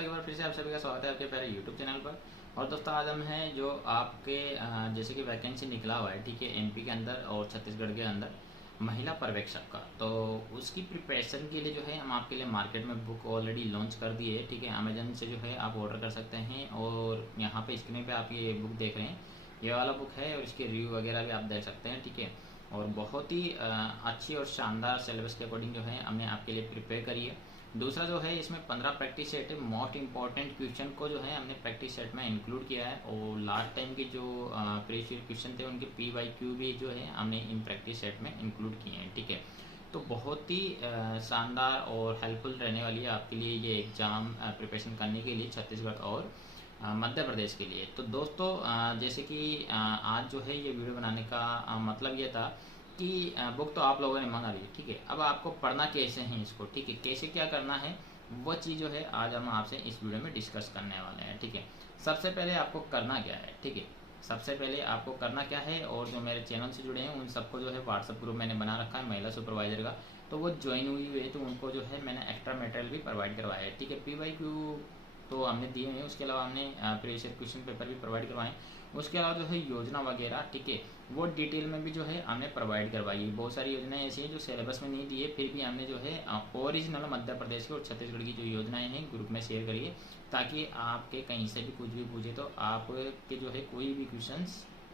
दोस्तों, एक बार फिर से आप सभी का स्वागत है आपके प्यारे यूट्यूब चैनल पर। और दोस्तों, आज हम हैं जो आपके जैसे कि वैकेंसी निकला हुआ है, ठीक है, एमपी के अंदर और छत्तीसगढ़ के अंदर महिला पर्यवेक्षक का। तो उसकी प्रिपरेशन के लिए जो है हम आपके लिए मार्केट में बुक ऑलरेडी लॉन्च कर दी है, ठीक है। अमेजन से जो है आप ऑर्डर कर सकते हैं और यहाँ पे स्क्रीन पे आप ये बुक देख रहे हैं, ये वाला बुक है और इसके रिव्यू वगैरह भी आप देख सकते हैं, ठीक है। और बहुत ही अच्छी और शानदार सिलेबस के अकॉर्डिंग जो है हमने आपके लिए प्रिपेयर करी है। दूसरा जो है, इसमें 15 प्रैक्टिस सेट है। मोस्ट इंपॉर्टेंट क्वेश्चन को जो है हमने प्रैक्टिस सेट में इंक्लूड किया है और लास्ट टाइम के जो प्रीवियस क्वेश्चन थे उनके PYQ भी जो है हमने इन प्रैक्टिस सेट में इंक्लूड किए हैं, ठीक है। तो बहुत ही शानदार और हेल्पफुल रहने वाली है आपके लिए ये एग्ज़ाम प्रिपरेशन करने के लिए छत्तीसगढ़ और मध्य प्रदेश के लिए। तो दोस्तों, जैसे कि आज जो है ये वीडियो बनाने का मतलब ये था कि बुक तो आप लोगों ने मंगा ली, ठीक है। अब आपको पढ़ना कैसे है इसको, ठीक है, कैसे क्या करना है, वो चीज़ जो है आज हम आपसे इस वीडियो में डिस्कस करने वाले हैं, ठीक है। सबसे पहले आपको करना क्या है, ठीक है, सबसे पहले आपको करना क्या है, और जो मेरे चैनल से जुड़े हैं उन सबको जो है व्हाट्सअप ग्रुप मैंने बना रखा है महिला सुपरवाइजर का, तो वो ज्वाइन हुई है, तो उनको जो है मैंने एक्स्ट्रा मटेरियल भी प्रोवाइड करवाया है, ठीक है। PYQ तो हमने दिए हैं, उसके अलावा हमने प्रीवियस क्वेश्चन पेपर भी प्रोवाइड करवाए। उसके अलावा जो है योजना वगैरह, ठीक है, वो डिटेल में भी जो है हमने प्रोवाइड करवाई है। बहुत सारी योजनाएं ऐसी हैं जो सिलेबस में नहीं दी है, फिर भी हमने जो है ओरिजिनल मध्य प्रदेश की और छत्तीसगढ़ की जो योजनाएं हैं ग्रुप में शेयर करिए, ताकि आपके कहीं से भी कुछ भी पूछे तो आपके जो है कोई भी क्वेश्चन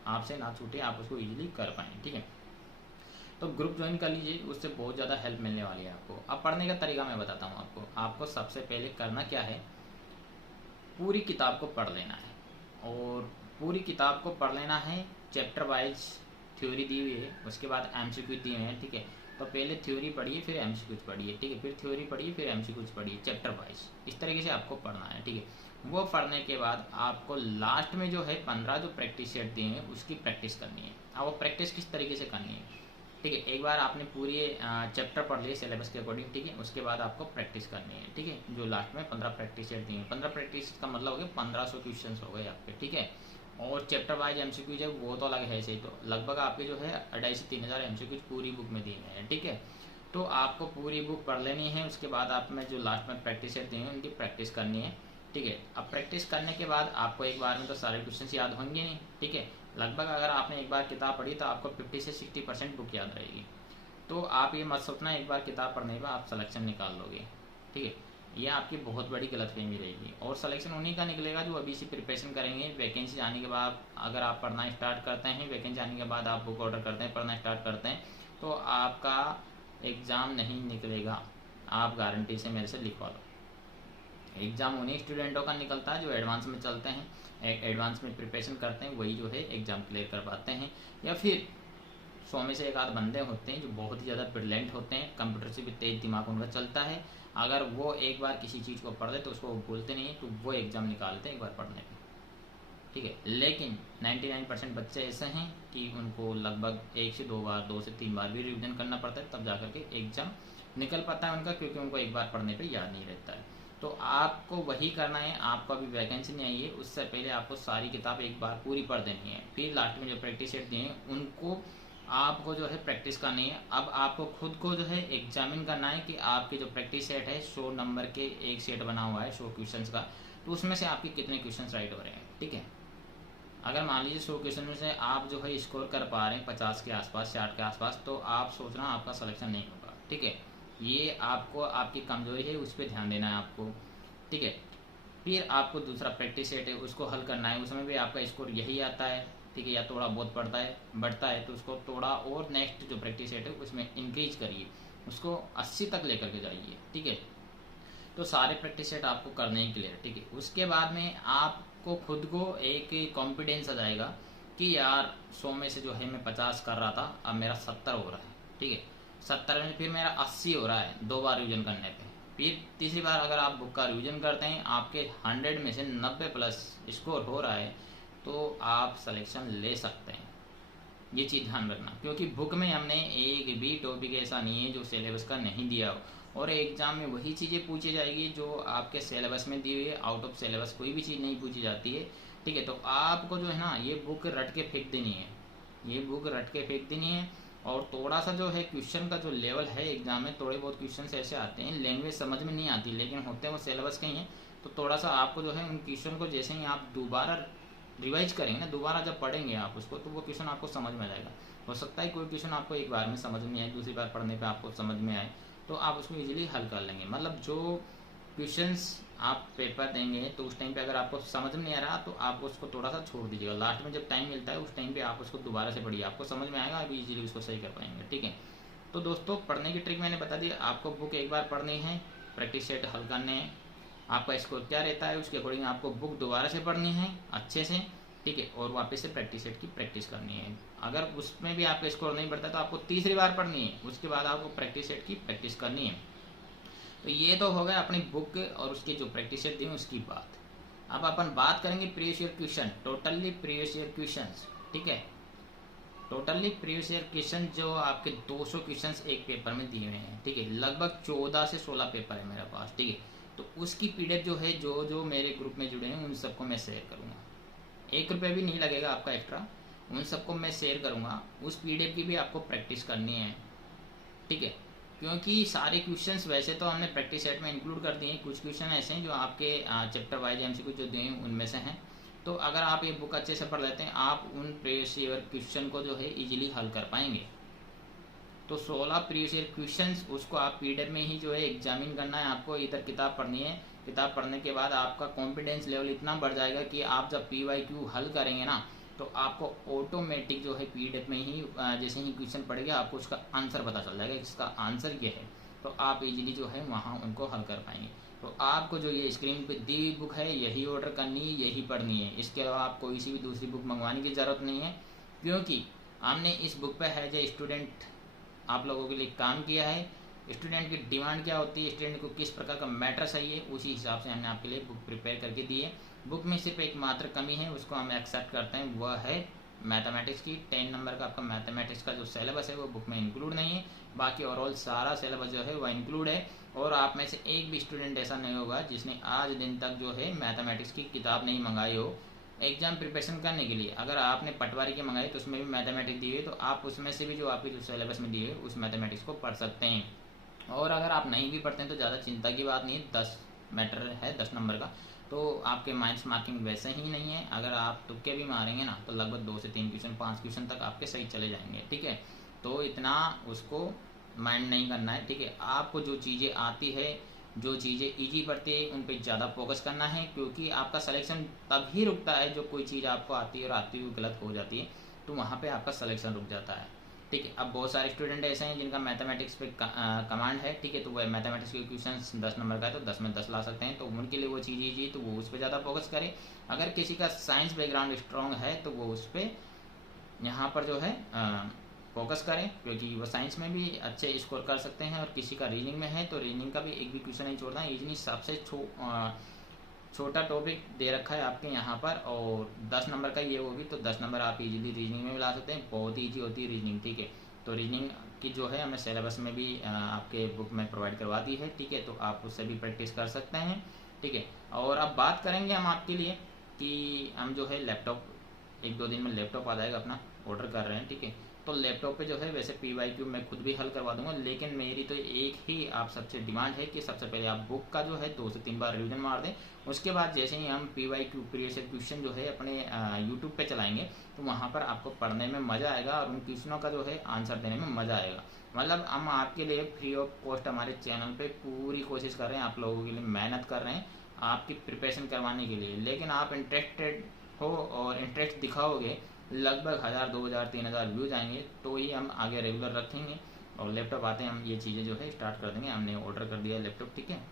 आपसे ना छूटे, आप उसको ईजिली कर पाएँ, ठीक है। तो ग्रुप ज्वाइन कर लीजिए, उससे बहुत ज़्यादा हेल्प मिलने वाली है आपको। अब पढ़ने का तरीका मैं बताता हूँ आपको सबसे पहले करना क्या है, पूरी किताब को पढ़ लेना है और पूरी किताब को पढ़ लेना है। चैप्टर वाइज थ्योरी दी हुई है, उसके बाद MCQ दिए हैं, ठीक है। तो पहले थ्योरी पढ़िए, फिर MCQ पढ़िए, ठीक है, फिर थ्योरी पढ़िए, फिर MCQ पढ़िए, चैप्टर वाइज इस तरीके से आपको पढ़ना है, ठीक है। वो पढ़ने के बाद आपको लास्ट में जो है 15 जो प्रैक्टिस सेट दिए हैं उसकी प्रैक्टिस करनी है। अब वो प्रैक्टिस किस तरीके से करनी है, ठीक है। एक बार आपने पूरी चैप्टर पढ़ लिए सिलेबस के अकॉर्डिंग, ठीक है, उसके बाद आपको प्रैक्टिस करनी है, ठीक है। जो लास्ट में 15 प्रैक्टिस सेट दिए हैं, 15 प्रैक्टिस का मतलब हो गया 1500 क्वेश्चन हो गए आपके, ठीक है। और चैप्टर वाइज MCQ है वो तो अलग है, सही, तो लगभग आपके जो है 2500 से 3000 MCQ पूरी बुक में दिए गए हैं, ठीक है। तो आपको पूरी बुक पढ़ लेनी है, उसके बाद आप में जो लास्ट में प्रैक्टिस सेट दिए हैं उनकी प्रैक्टिस करनी है, ठीक है। अब प्रैक्टिस करने के बाद आपको एक बार में तो सारे क्वेश्चन याद होंगे नहीं, ठीक है। लगभग अगर आपने एक बार किताब पढ़ी तो आपको 50 से 60% बुक याद रहेगी। तो आप ये मत सोचना एक बार किताब पढ़ने पर आप सिलेक्शन निकाल लोगे, ठीक है, ये आपकी बहुत बड़ी गलतफहमी रहेगी। और सिलेक्शन उन्हीं का निकलेगा जो अभी से प्रिपरेशन करेंगे। वैकेंसी आने के बाद अगर आप पढ़ना स्टार्ट करते हैं, वैकेंसी आने के बाद आप बुक ऑर्डर करते हैं, पढ़ना स्टार्ट करते हैं, तो आपका एग्ज़ाम नहीं निकलेगा, आप गारंटी से मेरे से लिखवा लो। एग्ज़ाम उन्हीं स्टूडेंटों का निकलता है जो एडवांस में चलते हैं, एडवांस में प्रिपरेशन करते हैं, वही जो है एग्ज़ाम क्लियर कर पाते हैं। या फिर 100 में से एक आध बंदे होते हैं जो बहुत ही ज़्यादा ब्रिलियंट होते हैं, कंप्यूटर से भी तेज दिमाग उनका चलता है, अगर वो एक बार किसी चीज़ को पढ़ ले तो उसको भूलते नहीं, तो वो एग्ज़ाम निकालते हैं एक बार पढ़ने पे, ठीक है। लेकिन 99% बच्चे ऐसे हैं कि उनको लगभग 1 से 2 बार, 2 से 3 बार भी रिविजन करना पड़ता है, तब जाकर के एग्ज़ाम निकल पाता है उनका, क्योंकि उनको एक बार पढ़ने पे याद नहीं रहता है। तो आपको वही करना है। आपको अभी वैकेंसी नहीं आई है, उससे पहले आपको सारी किताब एक बार पूरी पढ़ देनी है, फिर लास्ट में जो प्रैक्टिस सेट दिए हैं उनको आपको जो है प्रैक्टिस करनी है। अब आपको खुद को जो है एग्जामिन करना है कि आपके जो प्रैक्टिस सेट है 100 नंबर के एक सेट बना हुआ है 100 क्वेश्चंस का, तो उसमें से आपके कितने क्वेश्चंस राइट हो रहे हैं, ठीक है। अगर मान लीजिए 100 क्वेश्चन में से आप जो है स्कोर कर पा रहे हैं 50 के आसपास, 60 के आसपास, तो आप सोचना आपका सिलेक्शन नहीं होगा, ठीक है। ये आपको आपकी कमजोरी है, उस पर ध्यान देना है आपको, ठीक है। फिर आपको दूसरा प्रैक्टिस सेट है उसको हल करना है, उसमें भी आपका स्कोर यही आता है, ठीक है, या थोड़ा बहुत बढ़ता है तो उसको थोड़ा और नेक्स्ट जो प्रैक्टिस सेट है उसमें इंक्रीज करिए, उसको 80 तक लेकर के जाइए, ठीक है। तो सारे प्रैक्टिस सेट आपको करने ही क्लियर, ठीक है। उसके बाद में आपको खुद को एक कॉन्फिडेंस आ जाएगा कि यार 100 में से जो है मैं 50 कर रहा था, अब मेरा 70 हो रहा है, ठीक है, 70 में फिर मेरा 80 हो रहा है 2 बार रिविजन करने पे। फिर तीसरी बार अगर आप बुक का रिविजन करते हैं, आपके 100 में से 90 प्लस स्कोर हो रहा है, तो आप सिलेक्शन ले सकते हैं। ये चीज़ ध्यान रखना, क्योंकि बुक में हमने एक भी टॉपिक ऐसा नहीं है जो सिलेबस का नहीं दिया हो, और एग्जाम में वही चीज़ें पूछी जाएगी जो आपके सिलेबस में दी हुई है। आउट ऑफ सिलेबस कोई भी चीज़ नहीं पूछी जाती है, ठीक है। तो आपको जो है ना ये बुक रट के फेंक देनी है, ये बुक रट के फेंक देनी है। और थोड़ा सा जो है क्वेश्चन का जो लेवल है एग्जाम में, थोड़े बहुत क्वेश्चन ऐसे आते हैं लैंग्वेज समझ में नहीं आती, लेकिन होते हैं वो सिलेबस के ही हैं, तो थोड़ा सा आपको जो है उन क्वेश्चन को जैसे ही आप दोबारा रिवाइज करेंगे ना, दोबारा जब पढ़ेंगे आप उसको, तो वो क्वेश्चन आपको समझ में आ जाएगा। हो सकता है कोई क्वेश्चन आपको एक बार में समझ में आए, दूसरी बार पढ़ने पे आपको समझ में आए, तो आप उसको इजीली हल कर लेंगे। मतलब जो क्वेश्चंस आप पेपर देंगे तो उस टाइम पे अगर आपको समझ में नहीं आ रहा तो आप उसको थोड़ा सा छोड़ दीजिएगा, लास्ट में जब टाइम मिलता है उस टाइम पे आप उसको दोबारा से पढ़िए, आपको समझ में आएगा, अभी इजीली उसको सही कर पाएंगे। ठीक है, तो दोस्तों पढ़ने की ट्रिक मैंने बता दी। आपको बुक एक बार पढ़नी है, प्रैक्टिस सेट हल करने हैं, आपका स्कोर क्या रहता है उसके अकॉर्डिंग आपको बुक दोबारा से पढ़नी है अच्छे से। ठीक है, और वापस से प्रैक्टिस सेट की प्रैक्टिस करनी है। अगर उसमें भी आपका स्कोर नहीं बढ़ता तो आपको तीसरी बार पढ़नी है, उसके बाद आपको प्रैक्टिस सेट की प्रैक्टिस करनी है। तो ये तो हो गया अपनी बुक और उसकी जो प्रैक्टिस सेट दी उसकी बात। अब अपन बात करेंगे previous year question, totally previous year questions. ठीक है, टोटली प्रीवियस ईयर क्वेश्चन जो आपके 200 क्वेश्चंस एक पेपर में दिए हुए हैं। ठीक है, लगभग 14 से 16 पेपर है मेरे पास। ठीक है, तो उसकी पीडीएफ जो है, जो जो मेरे ग्रुप में जुड़े हैं उन सबको मैं शेयर करूंगा, 1 रुपये भी नहीं लगेगा आपका एक्स्ट्रा, उन सबको मैं शेयर करूंगा। उस पीडीएफ की भी आपको प्रैक्टिस करनी है। ठीक है, क्योंकि सारे क्वेश्चंस वैसे तो हमने प्रैक्टिस सेट में इंक्लूड कर दिए हैं, कुछ क्वेश्चन ऐसे हैं जो आपके चैप्टर वाइज एमसीक्यू जो दिए हैं उनमें से हैं। तो अगर आप ये बुक अच्छे से पढ़ लेते हैं, आप उन प्रीवियस ईयर क्वेश्चन को जो है इजीली हल कर पाएंगे। तो 16 प्रीवियस ईयर क्वेश्चंस उसको आप पीडीएफ में ही जो है एग्जामिन करना है आपको। इधर किताब पढ़नी है, किताब पढ़ने के बाद आपका कॉन्फिडेंस लेवल इतना बढ़ जाएगा कि आप जब पीवाईक्यू हल करेंगे ना, तो आपको ऑटोमेटिक जो है पीडीएफ में ही जैसे ही क्वेश्चन पड़ेगा आपको उसका आंसर पता चल जाएगा, इसका आंसर ये है, तो आप इजीली जो है वहाँ उनको हल कर पाएंगे। तो आपको जो ये स्क्रीन पे दी बुक है यही ऑर्डर करनी है, यही पढ़नी है, इसके अलावा आप कोई सी भी दूसरी बुक मंगवाने की ज़रूरत नहीं है, क्योंकि हमने इस बुक पे एज ए स्टूडेंट आप लोगों के लिए काम किया है। स्टूडेंट की डिमांड क्या होती है, स्टूडेंट को किस प्रकार का मैटर चाहिए, उसी हिसाब से हमने आपके लिए बुक प्रिपेयर करके दी है। बुक में सिर्फ एक मात्र कमी है, उसको हम एक्सेप्ट करते हैं, वह है मैथमेटिक्स की। 10 नंबर का आपका मैथमेटिक्स का जो सिलेबस है वो बुक में इंक्लूड नहीं है, बाकी ओवरऑल सारा सिलेबस जो है वह इंक्लूड है। और आप में से एक भी स्टूडेंट ऐसा नहीं होगा जिसने आज दिन तक जो है मैथमेटिक्स की किताब नहीं मंगाई हो एग्जाम प्रिपरेशन करने के लिए। अगर आपने पटवारी के मंगाई तो उसमें भी मैथमेटिक्स दी है, तो आप उसमें से भी जो आपकी जो सिलेबस में दी है उस मैथमेटिक्स को पढ़ सकते हैं। और अगर आप नहीं भी पढ़ते हैं तो ज़्यादा चिंता की बात नहीं है, 10 मैटर है 10 नंबर का, तो आपके माइनस मार्किंग वैसे ही नहीं है। अगर आप तुक्के भी मारेंगे ना तो लगभग 2 से 3 क्वेश्चन 5 क्वेश्चन तक आपके सही चले जाएंगे। ठीक है, तो इतना उसको माइंड नहीं करना है। ठीक है, आपको जो चीज़ें आती है, जो चीज़ें इजी पड़ती है उन पर ज़्यादा फोकस करना है, क्योंकि आपका सिलेक्शन तभी रुकता है जो कोई चीज़ आपको आती है और आती हुई गलत हो जाती है, तो वहाँ पे आपका सिलेक्शन रुक जाता है। ठीक है, अब बहुत सारे स्टूडेंट ऐसे हैं जिनका मैथमेटिक्स पे कमांड है। ठीक है, तो वह मैथमेटिक्स के क्वेश्चन 10 नंबर का है तो 10 में 10 ला सकते हैं, तो उनके लिए वो चीज़ ईजी, तो वो उस पर ज़्यादा फोकस करें। अगर किसी का साइंस बैकग्राउंड स्ट्रॉन्ग है तो वो उस पर यहाँ पर जो है फोकस करें, क्योंकि वो साइंस में भी अच्छे स्कोर कर सकते हैं। और किसी का रीजनिंग में है तो रीजनिंग का भी एक भी क्वेश्चन नहीं छोड़ना है। रीजनिंग सबसे छोटा टॉपिक दे रखा है आपके यहाँ पर, और 10 नंबर का ये वो भी, तो 10 नंबर आप इजीली रीजनिंग में भी ला सकते हैं, बहुत ईजी होती है रीजनिंग। ठीक है, तो रीजनिंग की जो है हमें सिलेबस में भी आपके बुक में प्रोवाइड करवा दी है। ठीक है, तो आप उससे भी प्रैक्टिस कर सकते हैं। ठीक है, और अब बात करेंगे हम आपके लिए कि हम जो है लैपटॉप 1-2 दिन में लैपटॉप आ जाएगा अपना, ऑर्डर कर रहे हैं। ठीक है, तो लैपटॉप पे जो है वैसे पीवाईक्यू मैं खुद भी हल करवा दूंगा, लेकिन मेरी तो एक ही आप सबसे डिमांड है कि सबसे पहले आप बुक का जो है 2 से 3 बार रिवीजन मार दें। उसके बाद जैसे ही हम पीवाईक्यू प्रीवियस ईयर क्वेश्चन जो है अपने यूट्यूब पे चलाएंगे तो वहाँ पर आपको पढ़ने में मज़ा आएगा और उन क्वेश्चनों का जो है आंसर देने में मज़ा आएगा। मतलब हम आपके लिए फ्री ऑफ कॉस्ट हमारे चैनल पे पूरी कोशिश कर रहे हैं, आप लोगों के लिए मेहनत कर रहे हैं आपकी प्रिपरेशन करवाने के लिए। लेकिन आप इंटरेस्टेड हो और इंटरेस्ट दिखाओगे, लगभग 1000, 2000, 3000 व्यूज आएंगे तो ही हम आगे रेगुलर रखेंगे। और लैपटॉप आते हैं हम ये चीज़ें जो है स्टार्ट कर देंगे। हमने ऑर्डर कर दिया लैपटॉप। ठीक है,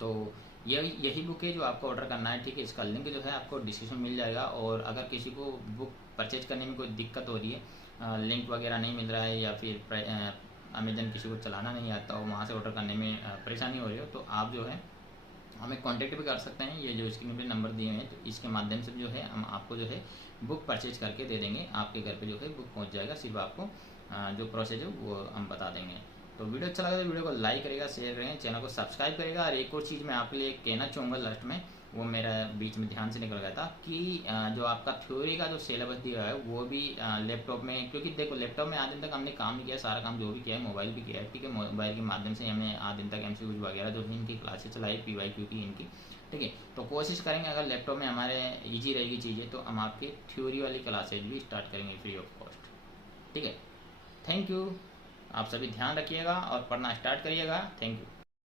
तो यही बुक है जो आपको ऑर्डर करना है। ठीक है, इसका लिंक जो है आपको डिस्क्रिप्शन मिल जाएगा। और अगर किसी को बुक परचेज करने में कोई दिक्कत हो रही है, लिंक वगैरह नहीं मिल रहा है, या फिर अमेजन किसी को चलाना नहीं आता हो, वहाँ से ऑर्डर करने में परेशानी हो रही हो, तो आप जो है हमें कांटेक्ट भी कर सकते हैं। ये जो स्क्रीन पे नंबर दिए हैं तो इसके माध्यम से जो है हम आपको जो है बुक परचेज करके दे देंगे, आपके घर पे जो है बुक पहुंच जाएगा। सिर्फ आपको जो प्रोसेस है वो हम बता देंगे। तो वीडियो अच्छा लगा तो वीडियो को लाइक करेगा, शेयर करेगा, चैनल को सब्सक्राइब करेगा। और एक और चीज़ मैं आपके लिए कहना चाहूँगा लास्ट में, वो मेरा बीच में ध्यान से निकल गया था कि जो आपका थ्योरी का जो सिलेबस दिया है वो भी लैपटॉप में, क्योंकि देखो लैपटॉप में आज दिन तक हमने काम किया, सारा काम जो भी किया है मोबाइल भी किया है, ठीक है। मोबाइल के माध्यम से हमने आज दिन तक MCQ वगैरह जो इनकी क्लासेस चलाई, PYQ की इनकी, ठीक है। तो कोशिश करेंगे अगर लैपटॉप में हमारे ईजी रहेगी चीज़ें तो हम आपकी थ्योरी वाली क्लासेज भी स्टार्ट करेंगे फ्री ऑफ कॉस्ट, ठीक है। Thank you. आप सभी ध्यान रखिएगा और पढ़ना स्टार्ट करिएगा। Thank you.